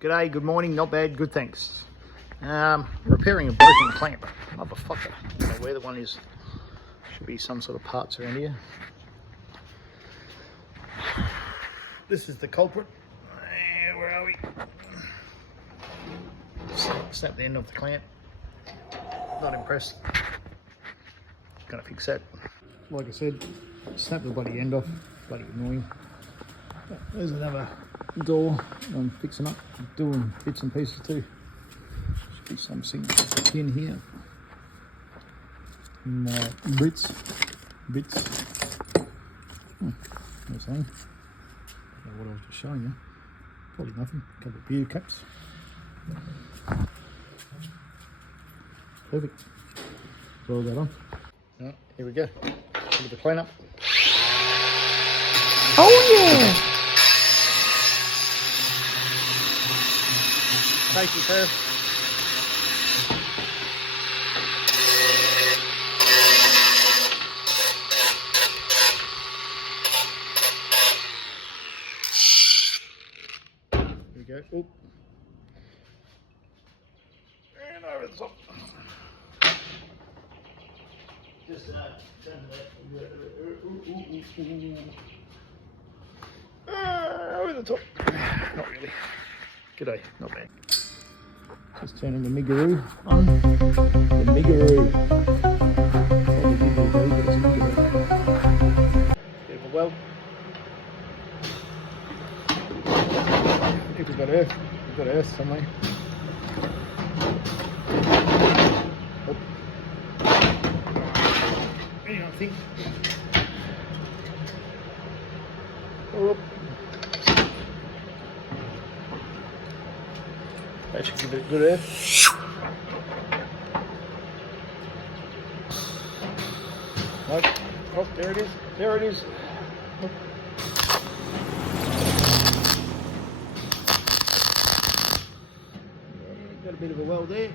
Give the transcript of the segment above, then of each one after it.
G'day, good morning, not bad, good thanks. Repairing a broken clamp. Motherfucker. I don't know where the one is. Should be some sort of parts around here. This is the culprit. Where are we? Snap the end of the clamp. Not impressed. Gonna fix that. Like I said, snap the bloody end off. Bloody annoying. There's another door I'm fixing up, doing bits and pieces too. Should be something in here. My bits. There's something. I don't know what I was just showing you. Probably nothing. A couple of beer caps. Perfect. Roll that on. Right, here we go. Look at the cleanup. Oh yeah! Safety first. Here we go. Oop. And over the top. Just turn that. Over the top. Not really. G'day, not bad. Just turning the Migaroo on. The Migaroo. Bit of a weld. If we've got earth, somewhere. Oh. I think. Oh. That should give it a good air. Nope. Oh, there it is. There it is. Oh. Got a bit of a weld there.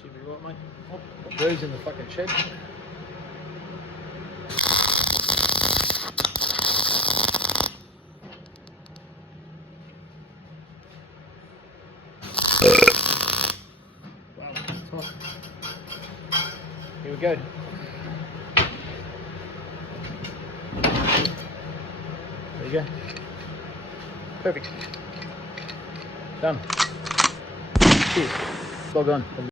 Should be right, mate. Oh, birds in the fucking shed. Wow, it's hot. Here we go. There you go. Perfect. Done. Cheers. Log on.